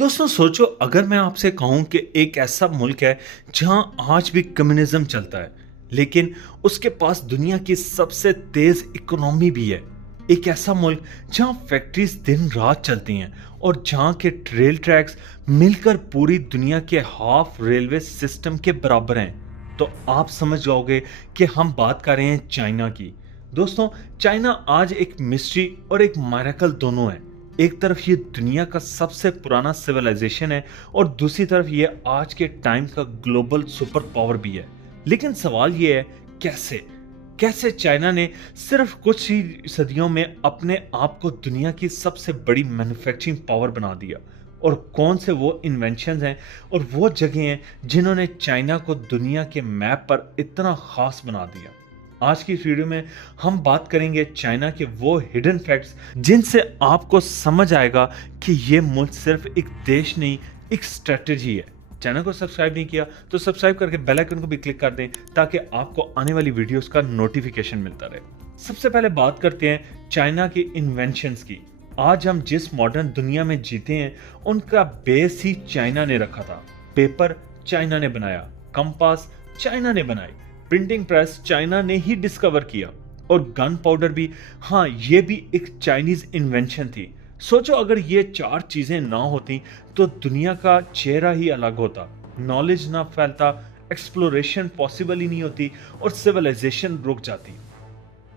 दोस्तों सोचो अगर मैं आपसे कहूं कि एक ऐसा मुल्क है जहां आज भी कम्युनिज्म चलता है लेकिन उसके पास दुनिया की सबसे तेज इकोनॉमी भी है। एक ऐसा मुल्क जहां फैक्ट्रीज दिन रात चलती हैं और जहां के रेल ट्रैक्स मिलकर पूरी दुनिया के हाफ रेलवे सिस्टम के बराबर हैं, तो आप समझ जाओगे कि हम बात कर रहे हैं चाइना की। दोस्तों, चाइना आज एक मिस्ट्री और एक मिरेकल दोनों है। एक तरफ ये दुनिया का सबसे पुराना सिविलाइजेशन है और दूसरी तरफ ये आज के टाइम का ग्लोबल सुपर पावर भी है। लेकिन सवाल ये है, कैसे कैसे चाइना ने सिर्फ कुछ ही सदियों में अपने आप को दुनिया की सबसे बड़ी मैन्युफैक्चरिंग पावर बना दिया, और कौन से वो इन्वेंशंस हैं और वो जगह हैं जिन्होंने चाइना को दुनिया के मैप पर इतना खास बना दिया। आज की इस वीडियो में हम बात करेंगे चाइना के वो हिडन फैक्ट्स जिनसे आपको समझ आएगा कि ये मुल्क सिर्फ एक देश नहीं, एक स्ट्रेटजी है। चैनल को सब्सक्राइब नहीं किया तो सब्सक्राइब करके बेल आइकन को भी क्लिक कर दें ताकि आपको आने वाली वीडियोस का नोटिफिकेशन मिलता रहे। सबसे पहले बात करते हैं चाइना की इन्वेंशंस की। आज हम जिस मॉडर्न दुनिया में जीते हैं उनका बेस ही चाइना ने रखा था। पेपर चाइना ने बनाया, कंपास चाइना ने बनाई, प्रिंटिंग प्रेस चाइना ने ही डिस्कवर किया, और गन पाउडर भी, हाँ, ये भी एक चाइनीज इन्वेंशन थी। सोचो अगर ये चार चीजें ना होती तो दुनिया का चेहरा ही अलग होता, नॉलेज ना फैलता, एक्सप्लोरेशन पॉसिबल ही नहीं होती और सिविलाइजेशन रुक जाती।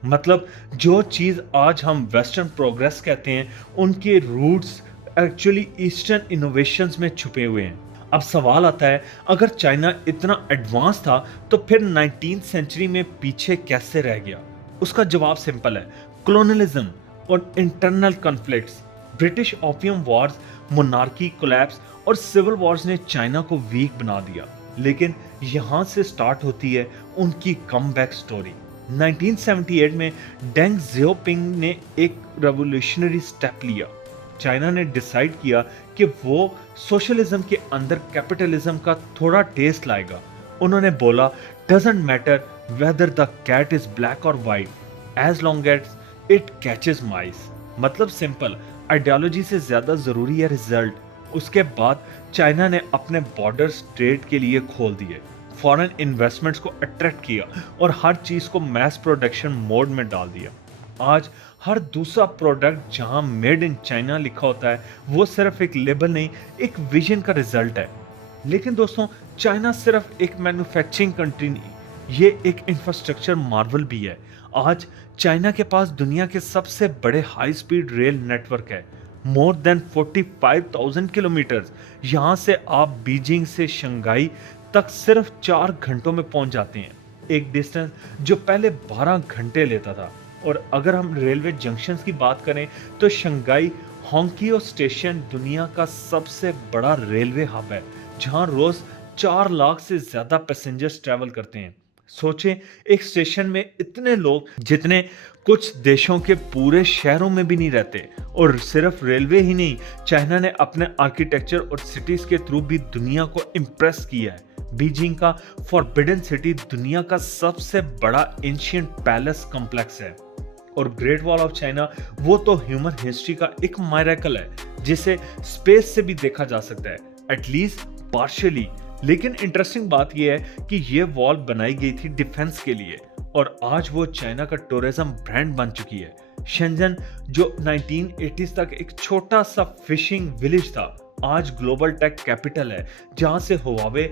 मतलब जो चीज आज हम वेस्टर्न प्रोग्रेस कहते हैं उनके रूट्स एक्चुअली ईस्टर्न इनोवेशंस में छुपे हुए हैं। अब सवाल आता है, अगर चाइना इतना एडवांस था तो फिर 19th सेंचुरी में पीछे कैसे रह गया? उसका जवाब सिंपल है, कॉलोनियलिज्म और internal conflicts. British opium Wars, monarchy collapse और सिविल वॉर्स ने चाइना को वीक बना दिया। लेकिन यहां से स्टार्ट होती है उनकी कमबैक स्टोरी। 1978 में डेंग जियोपिंग ने एक रेवोल्यूशनरी स्टेप लिया। चाइना ने डिसाइड किया कि वो सोशलिज्म के अंदर कैपिटलिज्म का थोड़ा टेस्ट लाएगा। उन्होंने बोला, doesn't matter whether the cat is black और white as long as it catches mice. मतलब सिंपल, आइडियोलॉजी से ज्यादा जरूरी है रिजल्ट। उसके बाद चाइना ने अपने बॉर्डर्स ट्रेड के लिए खोल दिए, फॉरेन इन्वेस्टमेंट्स को अट्रैक्ट किया और हर चीज को मैस प्रोडक्शन मोड में डाल दिया। आज हर दूसरा प्रोडक्ट जहां मेड इन चाइना लिखा होता है वो सिर्फ एक लेबल नहीं, एक विजन का रिजल्ट है। लेकिन दोस्तों, चाइना सिर्फ एक मैन्युफैक्चरिंग कंट्री नहीं, ये एक इंफ्रास्ट्रक्चर मार्वल भी है। आज चाइना के पास दुनिया के सबसे बड़े हाई स्पीड रेल नेटवर्क है, मोर देन 45,000 किलोमीटर। यहाँ से आप बीजिंग से शंघाई तक सिर्फ 4 घंटों में पहुंच जाते हैं, एक डिस्टेंस जो पहले 12 घंटे लेता था। और अगर हम रेलवे जंक्शंस की बात करें तो शंघाई होंकियो स्टेशन दुनिया का सबसे बड़ा रेलवे हब है, जहां रोज 4 लाख से ज्यादा पैसेंजर्स ट्रैवल करते हैं। सोचें, एक स्टेशन में इतने लोग जितने कुछ देशों के पूरे शहरों में भी नहीं रहते। और सिर्फ रेलवे ही नहीं, चाइना ने अपने आर्किटेक्चर और सिटीज के थ्रू भी दुनिया को इम्प्रेस किया है। बीजिंग का फॉरबिडन सिटी दुनिया का सबसे बड़ा एंशिएंट पैलेस कॉम्प्लेक्स है, और ग्रेट वॉल ऑफ चाइना वो तो ह्यूमन हिस्ट्री का एक मिरेकल है जिसे स्पेस से भी देखा जा सकता है, एटलीस्ट पार्शियली। लेकिन इंटरेस्टिंग बात यह है कि ये वॉल बनाई गई थी डिफेंस के लिए, और आज वो चाइना का टूरिज्म ब्रांड बन चुकी है। शेंजन, जो 1980s तक एक छोटा सा फिशिंग विलेज था, आज ग्लोबल टेक कैपिटल है, जहां से हुआवे,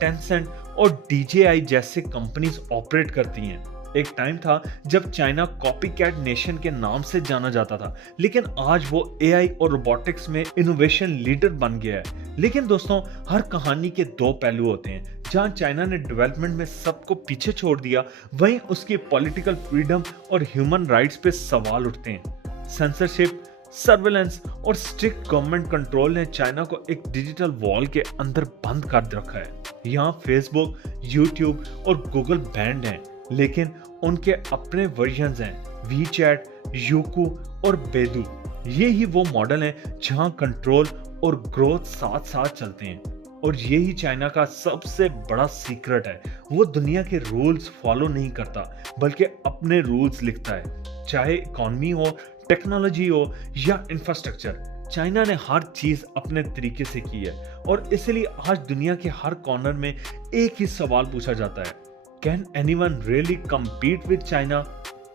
टेंसेंट और DJI जैसे कंपनीज ऑपरेट करती हैं। एक टाइम था जब चाइना कॉपीकैट नेशन के नाम से जाना जाता था, लेकिन आज वो AI और रोबोटिक्स में इनोवेशन लीडर बन गया है। लेकिन दोस्तों, हर कहानी के दो पहलू होते हैं। जहां चाइना ने डेवलपमेंट में सबको पीछे छोड़ दिया, वहीं उसकी पॉलिटिकल फ्रीडम और ह्यूमन राइट्स पे सवाल उठते हैं। सेंसरशिप, सर्वेलेंस और स्ट्रिक्ट गवर्नमेंट कंट्रोल ने चाइना को एक डिजिटल वॉल के अंदर बंद कर रखा है। यहाँ फेसबुक, यूट्यूब और गूगल बैंड हैं, लेकिन उनके अपने वर्जन्स हैं, वीचैट, यूकू और बेदू। ये ही वो मॉडल हैं जहां कंट्रोल और ग्रोथ साथ साथ चलते हैं। और यही चाइना का सबसे बड़ा सीक्रेट है, वो दुनिया के रूल्स फॉलो नहीं करता बल्कि अपने रूल्स लिखता है। चाहे इकोनॉमी हो, टेक्नोलॉजी हो या इंफ्रास्ट्रक्चर, चाइना ने हर चीज अपने तरीके से की है और इसलिए आज दुनिया के हर कॉर्नर में एक ही सवाल पूछा जाता है, can anyone really compete with China?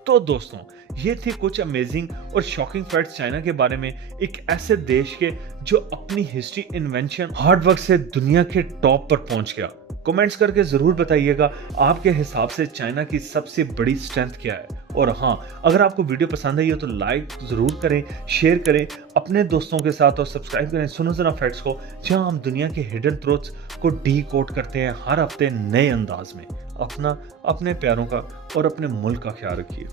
तो दोस्तों, ये थे कुछ अमेजिंग और शॉकिंग फैक्ट्स चाइना के बारे में, एक ऐसे देश के जो अपनी हिस्ट्री, इन्वेंशन, हार्डवर्क से दुनिया के टॉप पर पहुंच गया। कमेंट्स करके जरूर बताइएगा आपके हिसाब से चाइना की सबसे बड़ी स्ट्रेंथ क्या है। और हाँ, अगर आपको वीडियो पसंद आई हो तो लाइक जरूर करें, शेयर करें अपने दोस्तों के साथ और सब्सक्राइब करें सुनो जरा फैक्ट्स को, जहां हम दुनिया के हिडन ट्रूथ्स को डी कोड करते हैं हर हफ्ते नए अंदाज में। अपना, अपने प्यारों का और अपने मुल्क का ख्याल रखिए।